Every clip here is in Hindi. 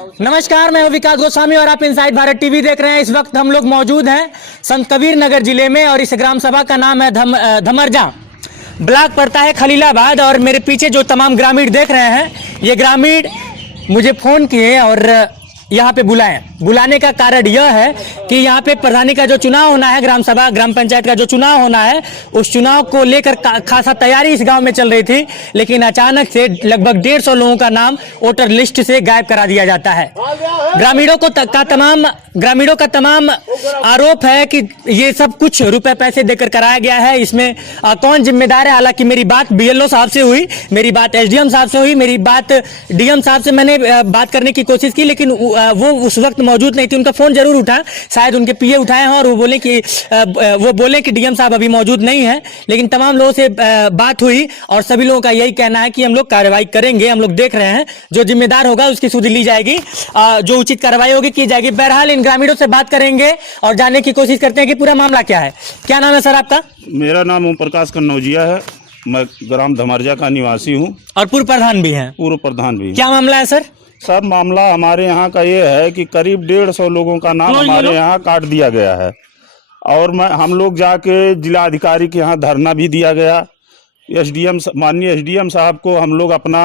नमस्कार, मैं हूं विकास गोस्वामी और आप इनसाइड भारत टीवी देख रहे हैं। इस वक्त हम लोग मौजूद हैं संत कबीर नगर जिले में और इस ग्राम सभा का नाम है धमरजा। ब्लॉक पड़ता है खलीलाबाद और मेरे पीछे जो तमाम ग्रामीण देख रहे हैं, ये ग्रामीण मुझे फ़ोन किए और यहाँ पे बुलाने का कारण यह है कि यहाँ पे प्रधानी का जो चुनाव होना है, ग्राम सभा ग्राम पंचायत का जो चुनाव होना है, उस चुनाव को लेकर खासा तैयारी इस गांव में चल रही थी। लेकिन अचानक से लगभग 150 लोगों का नाम वोटर लिस्ट से गायब करा दिया जाता है। ग्रामीणों का तमाम आरोप है कि ये सब कुछ रुपए पैसे देकर कराया गया है। इसमें कौन जिम्मेदार है? हालांकि मेरी बात BLO साहब से हुई, मेरी बात SDM साहब से हुई, मेरी बात DM साहब से मैंने बात करने की कोशिश की, लेकिन वो उस वक्त मौजूद नहीं थे। उनका फोन जरूर उठा, शायद उनके PA उठाए हैं और वो बोले कि DM साहब अभी मौजूद नहीं है। लेकिन तमाम लोगों से बात हुई और सभी लोगों का यही कहना है कि हम लोग कार्रवाई करेंगे, हम लोग देख रहे हैं, जो जिम्मेदार होगा उसकी सुधि ली जाएगी, जो उचित कार्रवाई होगी की जाएगी। बहरहाल इन ग्रामीणों से बात करेंगे और जानने की कोशिश करते हैं कि पूरा मामला क्या है। क्या नाम है सर आपका? मेरा नाम ओम प्रकाश कन्नौजिया है। मैं ग्राम धमरजा का निवासी हूँ और पूर्व प्रधान भी हैं। पूर्व प्रधान भी। क्या मामला है सर? सर मामला हमारे यहाँ का ये है कि करीब 150 लोगों का नाम हमारे यहाँ काट दिया गया है और हम लोग जाके जिला अधिकारी के यहाँ धरना भी दिया गया। माननीय SDM साहब को हम लोग अपना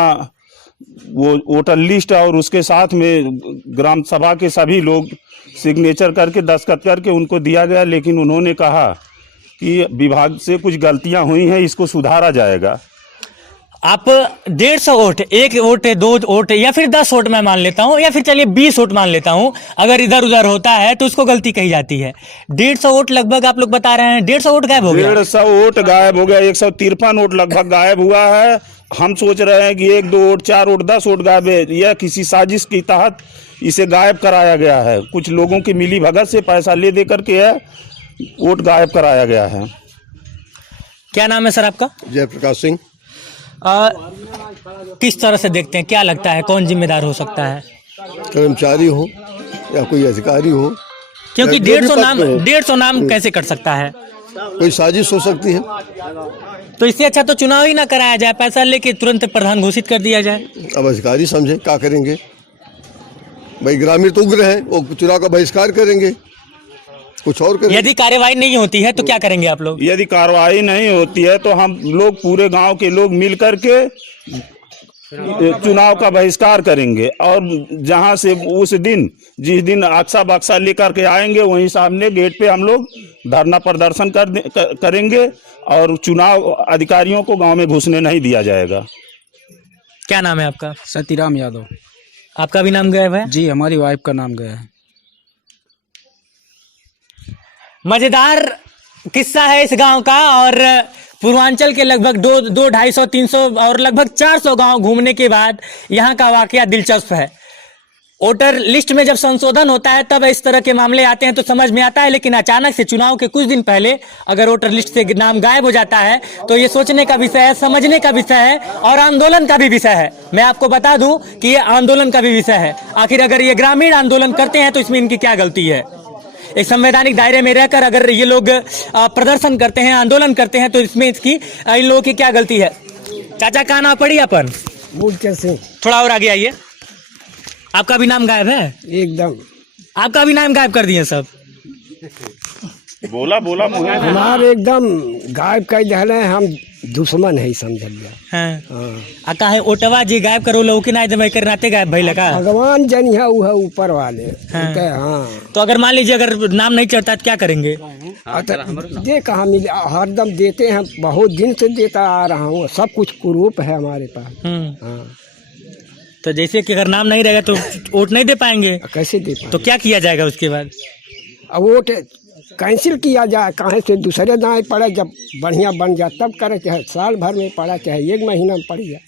वो वोटर लिस्ट और उसके साथ में ग्राम सभा के सभी लोग सिग्नेचर करके दस्तखत करके उनको दिया गया। लेकिन उन्होंने कहा कि विभाग से कुछ गलतियां हुई हैं, इसको सुधारा जाएगा। आप 150 वोट, 1 वोट 2 वोट या फिर 10 वोट मैं मान लेता हूं, या फिर चलिए 20 वोट मान लेता हूं, अगर इधर उधर होता है तो उसको गलती कही जाती है। 150 वोट लगभग आप लोग बता रहे हैं, 150 वोट गायब हो गया। 150 वोट गायब हो गया, 153 वोट लगभग गायब हुआ है। हम सोच रहे हैं कि 1 2 वोट 4 वोट 10 वोट गायब है। यह किसी साजिश के तहत इसे गायब कराया गया है। कुछ लोगों की मिली भगत से पैसा ले दे करके वोट गायब कराया गया है। क्या नाम है सर आपका? जयप्रकाश सिंह। किस तरह से देखते हैं, क्या लगता है कौन जिम्मेदार हो सकता है? कर्मचारी हो या कोई अधिकारी हो, क्योंकि 150 नाम कैसे कर सकता है? कोई साजिश हो सकती है। तो इससे अच्छा तो चुनाव ही ना कराया जाए, पैसा लेके तुरंत प्रधान घोषित कर दिया जाए। अब अधिकारी समझे क्या करेंगे। भाई ग्रामीण तो उग्र हैं, वो चुनाव का बहिष्कार करेंगे, कुछ और करेंगे। यदि कार्रवाई नहीं होती है तो क्या करेंगे आप लोग? यदि कार्रवाई नहीं होती है तो हम लोग पूरे गांव के लोग मिल करके चुनाव का बहिष्कार करेंगे और जहां से उस दिन जिस दिन अक्सा बक्सा लेकर के आएंगे वहीं सामने गेट पे हम लोग धरना प्रदर्शन करेंगे और चुनाव अधिकारियों को गांव में घुसने नहीं दिया जाएगा। क्या नाम है आपका? सतीराम यादव। आपका भी नाम गायब है? जी, हमारी वाइफ का नाम गया है। मजेदार किस्सा है इस गांव का और पूर्वांचल के लगभग 200, 250, 300 और लगभग 400 गांव घूमने के बाद यहाँ का वाकया दिलचस्प है। वोटर लिस्ट में जब संशोधन होता है तब इस तरह के मामले आते हैं तो समझ में आता है, लेकिन अचानक से चुनाव के कुछ दिन पहले अगर वोटर लिस्ट से नाम गायब हो जाता है तो ये सोचने का विषय है, समझने का विषय है और आंदोलन का भी विषय है। मैं आपको बता दूं कि ये आंदोलन का भी विषय है। आखिर अगर ये ग्रामीण आंदोलन करते हैं तो इसमें इनकी क्या गलती है? एक संवैधानिक दायरे में रहकर अगर ये लोग प्रदर्शन करते हैं, आंदोलन करते हैं तो इसमें इन लोगों की क्या गलती है? चाचा कहाँ ना पड़ी अपन? कैसे? थोड़ा और आगे आइए। आपका भी नाम गायब है? एकदम। आपका भी नाम गायब कर दिए सब। बोला हमारे एकदम गायब कर दिया। हम दुश्मन है समझ लिया। हाँ। काहे ओटवा जी गायब करो लोग कि ना जब कर नाते गायब भाई लगा। भगवान जन है वो है ऊपर वाले। हाँ। तो अगर मान लीजिए अगर नाम नहीं चढ़ता तो क्या करेंगे? दे कहाँ मिले, हरदम देते हैं, बहुत दिन से देता आ रहा हूँ, सब कुछ कुरूप है हमारे पास। हाँ। तो जैसे कि अगर नाम नहीं रहेगा तो वोट नहीं दे पाएंगे। कैसे दे पाएंगे? तो क्या किया जाएगा उसके बाद? अब वोट कैंसिल किया जाए, कहाँ से दूसरे दाएँ पड़े, जब बढ़िया बन जाए तब करे, चाहे साल भर में पड़ा, चाहे 1 महीना में पड़ जाए।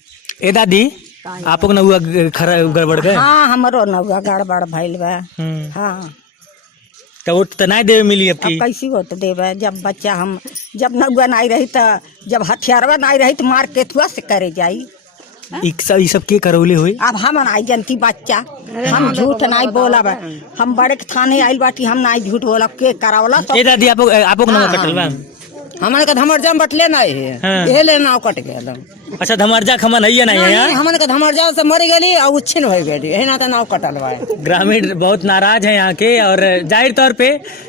ए दादी, आप लोग नौआ गड़बड़ गए? हाँ, हमारो नौआ गड़बड़ भइल बा। हाँ। तो वोट तो नहीं देवे मिली अब की? कैसी वोट देवे? जब बच्चा हम जब नौआ नहीं रही तो, जब हथियारवा नहीं रही तो मार केथुआ से करे जाई। ये सब के करौले हुई? अब हम नहीं जनती बच्चा, हम झूठ नहीं बोला। हम बड़े थाने आइल बाटी, हम नहीं झूठ बोला। के करावला? ए दादी, आप लोग नौआ कटल बा? हमारे का धमरजा में बटले नहीं है, हाँ। यही ले नाव कट गया। अच्छा, धमरजा खमन है नहीं है यहाँ? हमारे का धमरजा से मर गई और उच्छिन हो गई, यही ना नाव कटल हुआ है। ग्रामीण बहुत नाराज हैं यहाँ के, और जाहिर तौर पे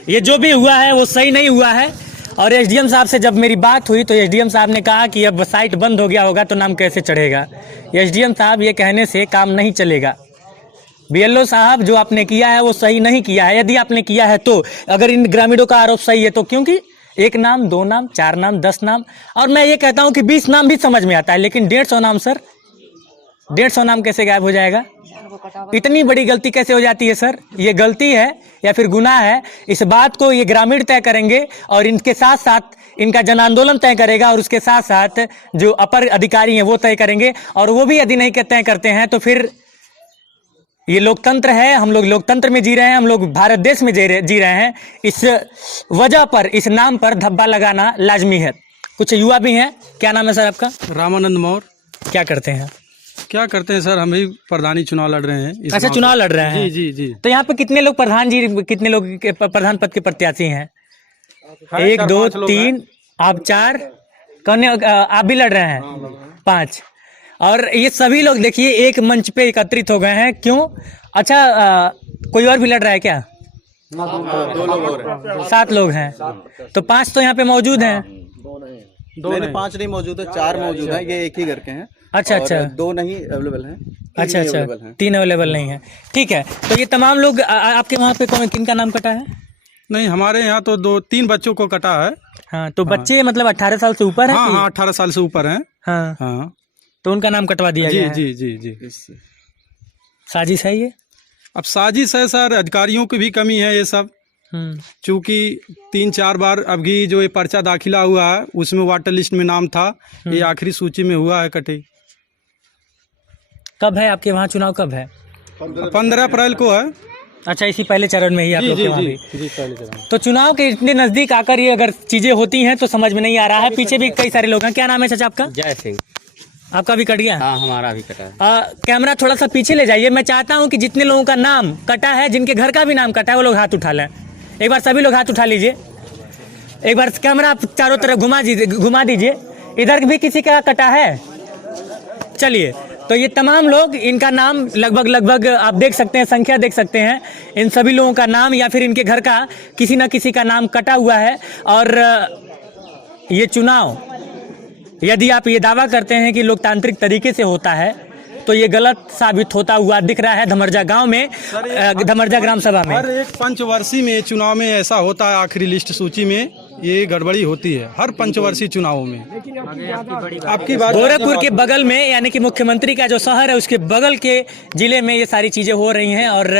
ये जो भी हुआ है वो सही नहीं हुआ है। और एसडीएम साहब से जब मेरी बात हुई तो एसडीएम साहब ने कहा कि अब साइट बंद हो गया होगा तो नाम कैसे चढ़ेगा। एसडीएम साहब ये कहने से काम नहीं चलेगा। बीएलओ साहब, जो आपने किया है वो सही नहीं किया है। यदि आपने किया है तो, अगर इन ग्रामीणों का आरोप सही है तो, क्योंकि 1 नाम, 2 नाम, 4 नाम, 10 नाम, और मैं ये कहता हूँ कि 20 नाम भी समझ में आता है, लेकिन 150 नाम सर, 150 नाम कैसे गायब हो जाएगा? इतनी बड़ी गलती कैसे हो जाती है सर? ये गलती है या फिर गुनाह है, इस बात को ये ग्रामीण तय करेंगे, और इनके साथ साथ इनका जन आंदोलन तय करेगा, और उसके साथ साथ जो अपर अधिकारी हैं वो तय करेंगे। और वो भी यदि नहीं तय करते हैं तो फिर ये लोकतंत्र है, हम लोग लोकतंत्र में जी रहे हैं, हम लोग भारत देश में जी रहे हैं। इस वजह पर, इस नाम पर धब्बा लगाना लाजमी है। कुछ युवा भी हैं। क्या नाम है सर आपका? रामानंद मौर्य। क्या करते हैं? क्या करते हैं सर, हम भी प्रधानी चुनाव लड़ रहे हैं इस अच्छा, गांव चुनाव से। लड़ रहे हैं। जी जी जी। तो यहाँ पे कितने लोग प्रधान जी, कितने लोग के प्रधान पद के प्रत्याशी हैं? 1 2 3, आप 4, कौन? आप भी लड़ रहे हैं? 5। और ये सभी लोग देखिए एक मंच पे एकत्रित हो गए हैं। क्यों? अच्छा, कोई और भी लड़ रहा है क्या? 2 लोग और हैं। 7 लोग हैं, तो 5 तो यहाँ पे मौजूद हैं। नहीं, 5 नहीं मौजूद है, 4 मौजूद है, ये एक ही घर के हैं। अच्छा और अच्छा 2 नहीं अवेलेबल हैं। अच्छा अच्छा, 3 अवेलेबल नहीं है। ठीक है, तो ये तमाम लोग आपके वहाँ पे कौन, किनका नाम कटा है? नहीं, हमारे यहाँ तो 2-3 बच्चों को कटा है। हाँ, तो बच्चे मतलब 18 साल से ऊपर है? हाँ हाँ, 18 साल से ऊपर हैं। हाँ, हाँ तो उनका नाम कटवा दिया जी गया है। जी जी जी। साजिश है ये? अब साजिश है सर, अधिकारियों की भी कमी है ये सब। चूँकि 3-4 बार अभी जो ये पर्चा दाखिला हुआ है उसमें वाटर लिस्ट में नाम था, ये आखिरी सूची में हुआ है कटे। कब है आपके वहाँ चुनाव, कब है? 15 अप्रैल को है। अच्छा, इसी पहले चरण में ही आप जी लोग जी के वहाँ जी भी? जी, पहले चरण। तो चुनाव के इतने नजदीक आकर ये अगर चीजें होती हैं तो समझ में नहीं आ रहा है। पीछे भी कई सारे लोग हैं। क्या नाम है चाचा आपका? जय सिंह। आपका भी कट गया? हाँ, हमारा भी कटा है। कैमरा थोड़ा सा पीछे ले जाइए। मैं चाहता हूँ कि जितने लोगों का नाम कटा है, जिनके घर का भी नाम कटा है, वो लोग हाथ उठा लें। एक बार सभी लोग हाथ उठा लीजिए। एक बार कैमरा आप चारों तरफ घुमा दीजिए। इधर भी किसी का कटा है? चलिए, तो ये तमाम लोग, इनका नाम लगभग आप देख सकते हैं, संख्या देख सकते हैं। इन सभी लोगों का नाम या फिर इनके घर का किसी न किसी का नाम कटा हुआ है। और ये चुनाव, यदि आप ये दावा करते हैं कि लोकतांत्रिक तरीके से होता है, तो ये गलत साबित होता हुआ दिख रहा है धमरजा गांव में, धमरजा ग्राम सभा में। हर एक पंचवर्षीय में चुनाव में ऐसा होता है, आखिरी लिस्ट सूची में ये गड़बड़ी होती है हर पंचवर्षीय चुनावों में। आपकी बात, गोरखपुर के बगल में, यानी कि मुख्यमंत्री का जो शहर है उसके बगल के जिले में ये सारी चीजें हो रही हैं, और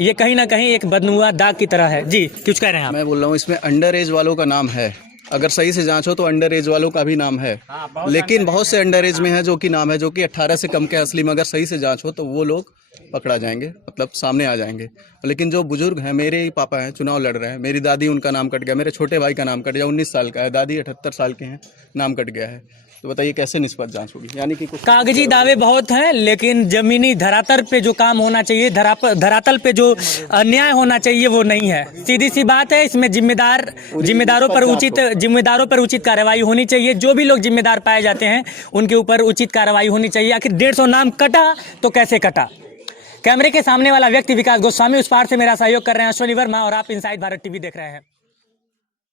ये कहीं ना कहीं एक बदनुआ दाग की तरह है। जी, कुछ कह रहे हैं आप? मैं बोल रहा हूँ इसमें अंडर एज वालों का नाम है, अगर सही से जांचो तो अंडर एज वालों का भी नाम है, लेकिन बहुत से अंडर एज में है जो कि नाम है जो कि 18 से कम के असली में अगर सही से जांचो तो वो लोग पकड़ा जाएंगे, मतलब सामने आ जाएंगे। लेकिन जो बुजुर्ग हैं, मेरे ही पापा हैं, चुनाव लड़ रहे हैं, मेरी दादी, उनका नाम कट गया, मेरे छोटे भाई का नाम कट गया, 19 साल का है, दादी 78 साल के हैं, नाम कट गया है। तो बताइए कैसे निष्पक्ष जांच होगी? यानी कि कागजी दावे बहुत हैं, लेकिन जमीनी धरातल पे जो काम होना चाहिए, धरातल पे जो न्याय होना चाहिए वो नहीं है। सीधी सी बात है, इसमें जिम्मेदारों पर उचित कार्रवाई होनी चाहिए। जो भी लोग जिम्मेदार पाए जाते हैं उनके ऊपर उचित कार्रवाई होनी चाहिए। आखिर 150 नाम कटा तो कैसे कटा? कैमरे के सामने वाला व्यक्ति विकास गोस्वामी, उस पार से मेरा सहयोग कर रहे हैं अश्विनी वर्मा, और आप इनसाइड भारत टीवी देख रहे हैं।